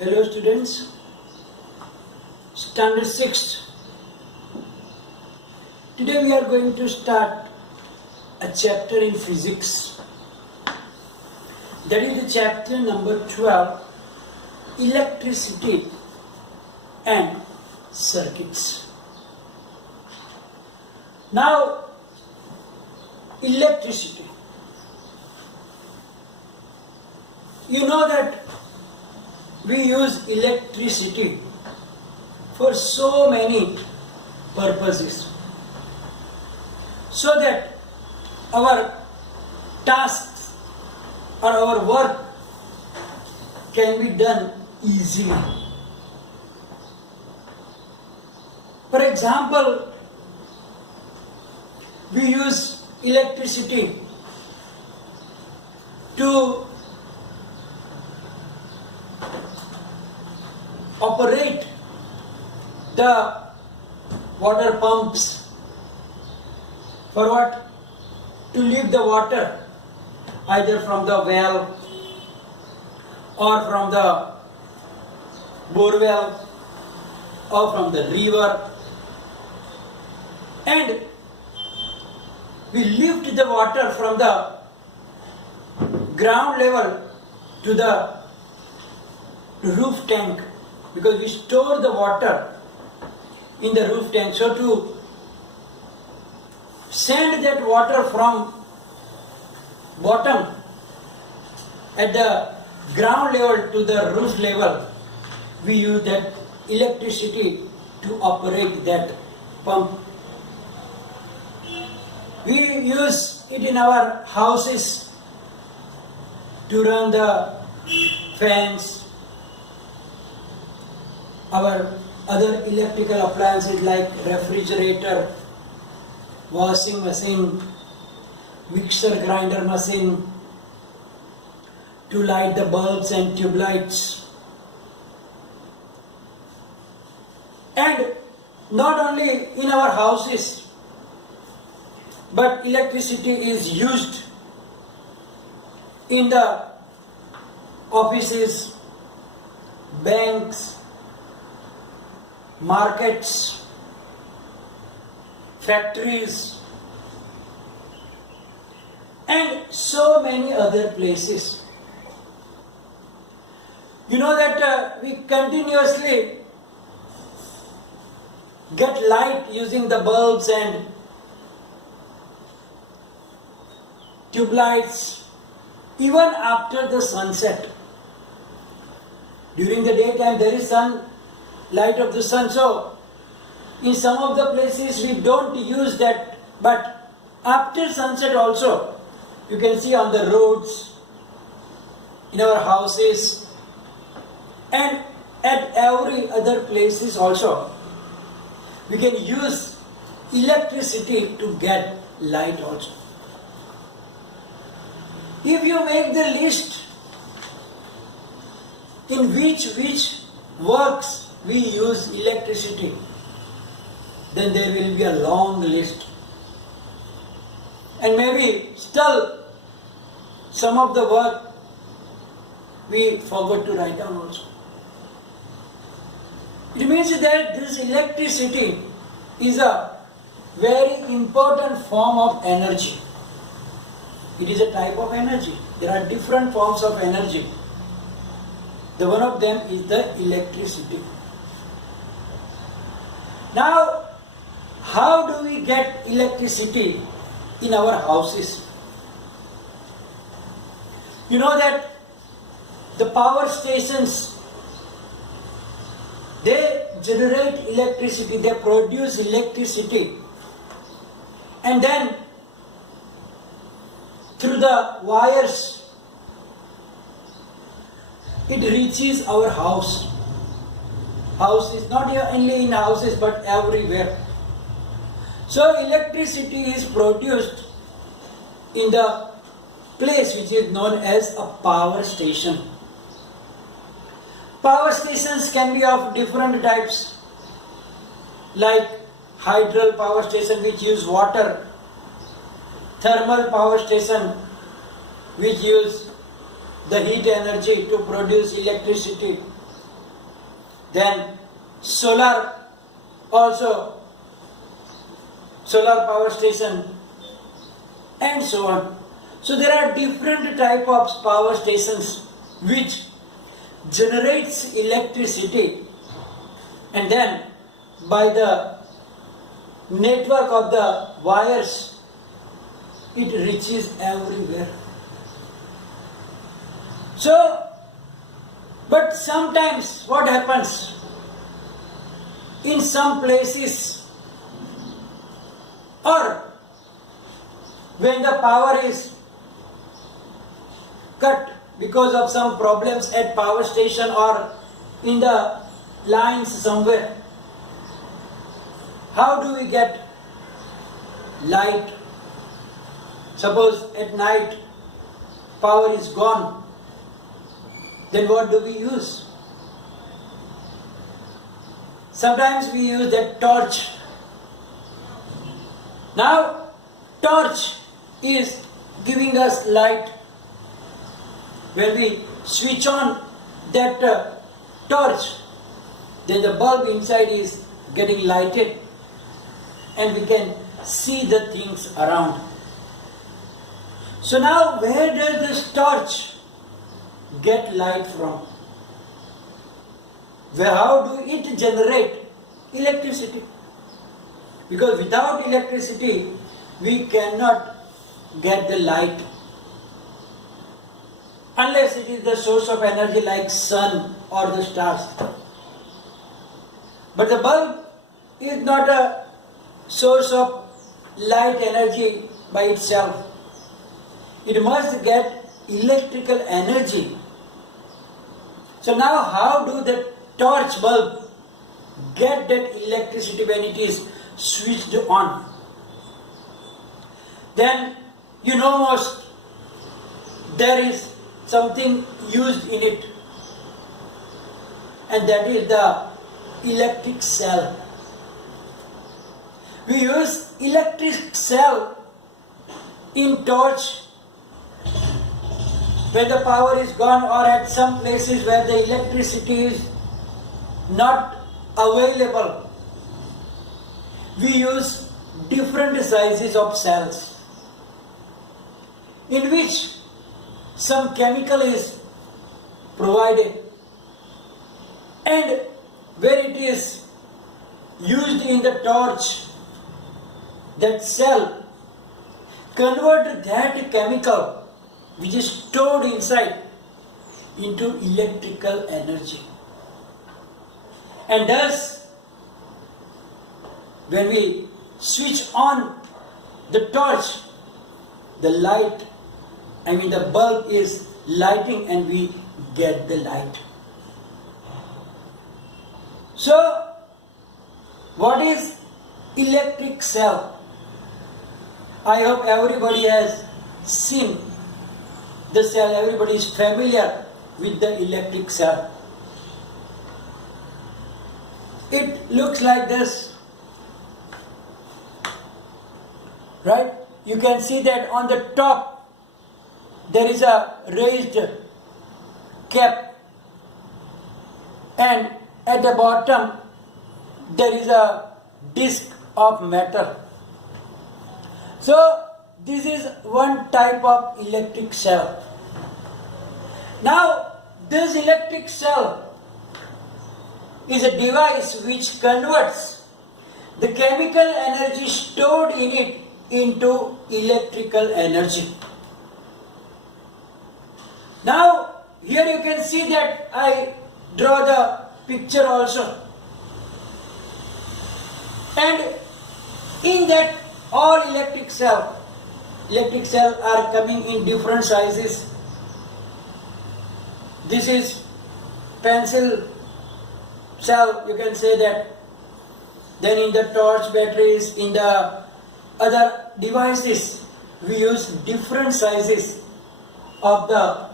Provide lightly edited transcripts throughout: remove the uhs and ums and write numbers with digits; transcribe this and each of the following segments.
Hello students, Standard 6. Today we are going to start a chapter in physics. That is the chapter number 12, Electricity and Circuits. Now, electricity. You know that we use electricity for so many purposes, so that our tasks or our work can be done easily. For example, we use electricity to operate the water pumps. For what? To lift the water either from the well or from the bore well or from the river, and we lift the water from the ground level to the roof tank, because we store the water in the roof tank. So to send that water from bottom at the ground level to the roof level, we use that electricity to operate that pump. We use it in our houses to run the fans, our other electrical appliances like refrigerator, washing machine, mixer grinder machine, to light the bulbs and tube lights. And not only in our houses, but electricity is used in the offices, banks, markets, factories, and so many other places. You know that we continuously get light using the bulbs and tube lights even after the sunset. During the daytime there is light of the sun, so in some of the places we don't use that, but after sunset also you can see on the roads, in our houses, and at every other places also we can use electricity to get light also. If you make the list in which works we use electricity, then there will be a long list. And maybe still some of the work we forgot to write down also. It means that this electricity is a very important form of energy. It is a type of energy. There are different forms of energy. The one of them is the electricity. Now, how do we get electricity in our houses? You know that the power stations, they generate electricity, they produce electricity, and then through the wires it reaches our house. House is not only in houses but everywhere. So electricity is produced in the place which is known as a power station. Power stations can be of different types, like hydro power station which use water, thermal power station which use the heat energy to produce electricity, then solar also, solar power station, and so on. So there are different type of power stations which generates electricity, and then by the network of the wires it reaches everywhere. So, but sometimes what happens in some places, or when the power is cut because of some problems at power station or in the lines somewhere, how do we get light? Suppose at night power is gone, then what do we use? Sometimes we use that torch. Now, torch is giving us light. When we switch on that torch, then the bulb inside is getting lighted and we can see the things around. So now, where does this torch get light from? How do it generate electricity? Because without electricity, we cannot get the light. Unless it is the source of energy like sun or the stars. But the bulb is not a source of light energy by itself. It must get electrical energy. So now how do the torch bulb get that electricity when it is switched on? Then you know most there is something used in it, and that is the electric cell. We use electric cell in torch when the power is gone, or at some places where the electricity is not available. We use different sizes of cells in which some chemical is provided, and where it is used in the torch, that cell convert that chemical which is stored inside into electrical energy. And thus, when we switch on the torch, the light, the bulb is lighting and we get the light. So, what is electric cell? I hope everybody has seen the cell, everybody is familiar with the electric cell. It looks like this, right? You can see that on the top there is a raised cap, and at the bottom there is a disc of metal. So this is one type of electric cell. Now this electric cell is a device which converts the chemical energy stored in it into electrical energy. Now here you can see that I draw the picture also, and in that all electric cells are coming in different sizes. This is pencil cell, you can say that. Then in the torch batteries, in the other devices, we use different sizes of the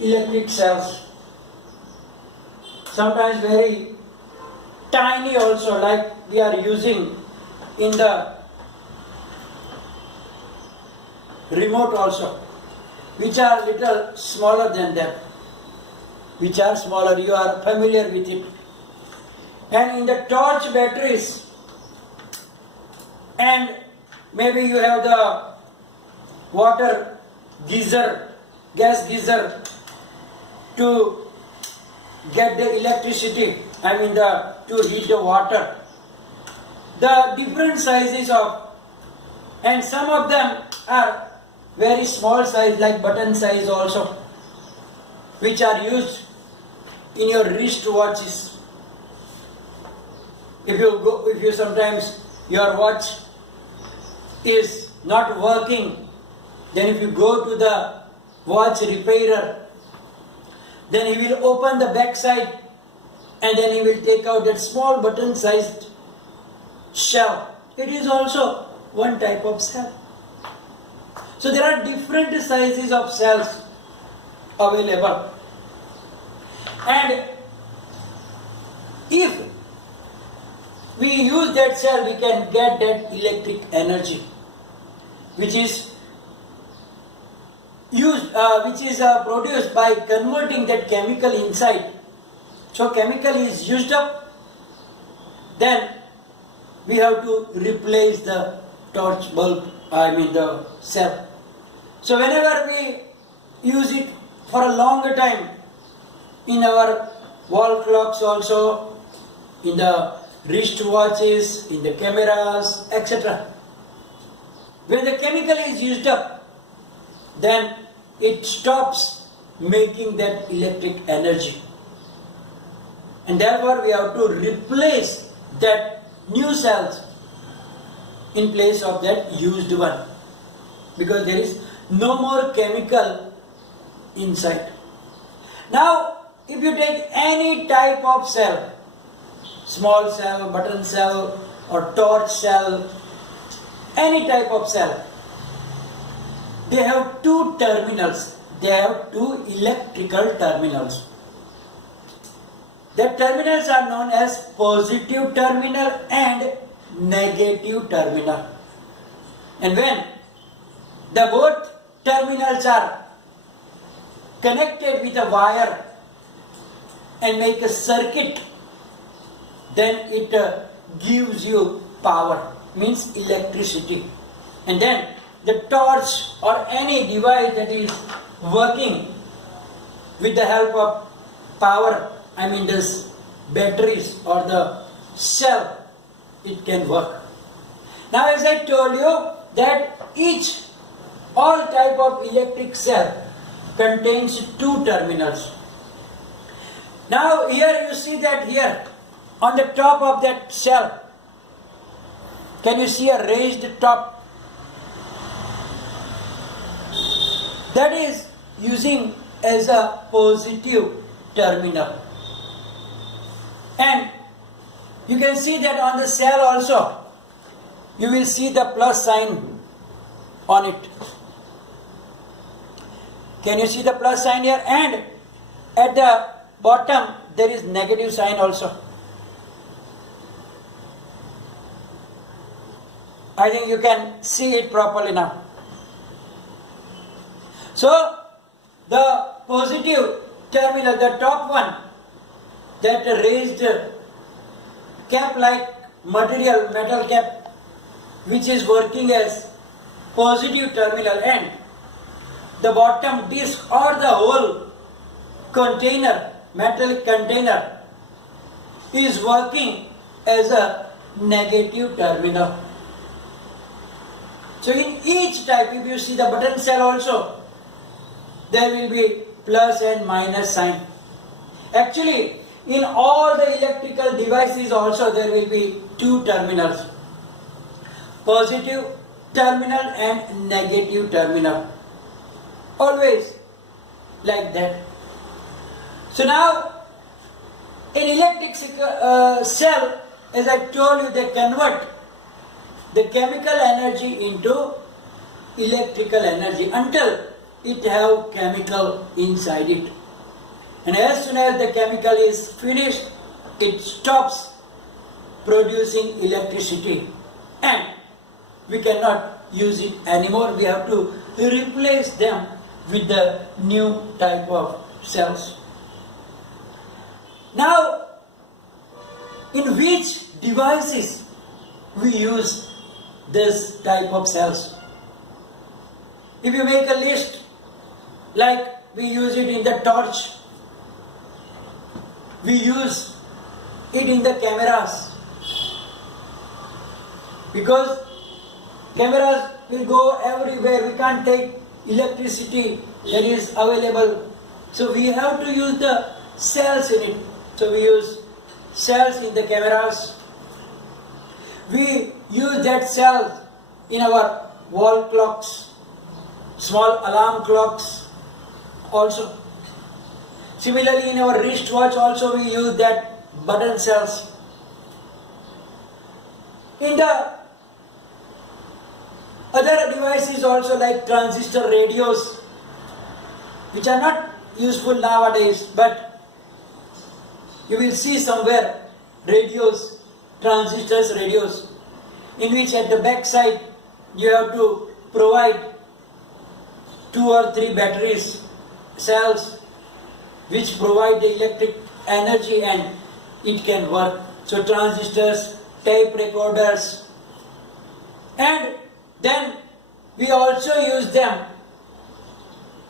electric cells. Sometimes very tiny also, like we are using in the remote also, which are little smaller than that. which are smaller. You are familiar with it. And in the torch batteries, and maybe you have the water geyser, gas geyser to get the electricity, to heat the water. The different sizes of, and some of them are very small size like button size also, which are used in your wrist watches. If you sometimes your watch is not working, then if you go to the watch repairer, then he will open the back side and then he will take out that small button sized shell. It is also one type of cell. So there are different sizes of cells available. And if we use that cell, we can get that electric energy, which is produced by converting that chemical inside. So chemical is used up, then we have to replace the torch bulb, the cell. So whenever we use it for a longer time, in our wall clocks also, in the wrist watches, in the cameras, etc. When the chemical is used up, then it stops making that electric energy. And therefore we have to replace that new cells in place of that used one, because there is no more chemical inside. Now, if you take any type of cell, small cell, button cell, or torch cell, any type of cell, they have two terminals. They have two electrical terminals. The terminals are known as positive terminal and negative terminal. And when the both terminals are connected with a wire and make a circuit, then it gives you power, means electricity. And then the torch or any device that is working with the help of power, this batteries or the cell, it can work. Now, as I told you that all type of electric cell contains two terminals. Now here you see that here on the top of that cell, can you see a raised top? That is using as a positive terminal. And you can see that on the cell also, you will see the plus sign on it. Can you see the plus sign here? And at the bottom there is negative sign also. I think you can see it properly now. So the positive terminal, the top one, that raised cap like material, metal cap, which is working as positive terminal, and the bottom disc or the whole container, metal container, is working as a negative terminal. So in each type, if you see the button cell also, there will be plus and minus sign. Actually, in all the electrical devices also there will be two terminals, positive terminal and negative terminal. Always like that. So now, in electric cell, as I told you, they convert the chemical energy into electrical energy until it have chemical inside it. And as soon as the chemical is finished, it stops producing electricity and we cannot use it anymore. We have to replace them with the new type of cells. in which devices we use this type of cells. If you make a list, like we use it in the torch, we use it in the cameras, because cameras will go everywhere. We can't take electricity that is available, so we have to use the cells in it. So we use cells in the cameras. We use that cells in our wall clocks, small alarm clocks also. Similarly, in our wristwatch also we use that button cells. In the other devices also, like transistor radios, which are not useful nowadays, but you will see somewhere radios, transistors radios, in which at the back side you have to provide 2 or 3 batteries, cells, which provide the electric energy and it can work. So transistors, tape recorders, and then we also use them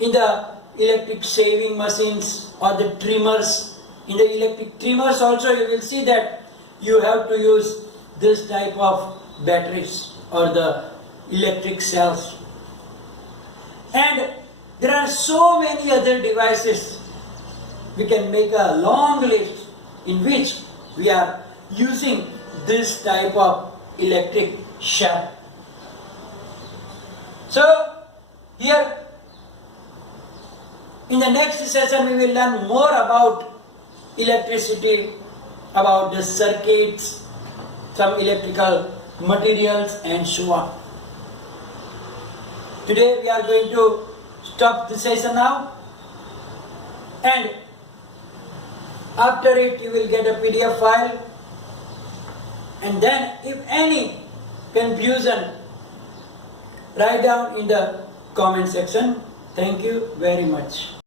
in the electric shaving machines or the trimmers. In the electric trimmers also you will see that you have to use this type of batteries or the electric cells. And there are so many other devices. We can make a long list in which we are using this type of electric shaft. So here in the next session we will learn more about electricity, about the circuits, some electrical materials and so on. Today we are going to stop the session now, and after it you will get a PDF file, and then if any confusion, write down in the comment section. Thank you very much.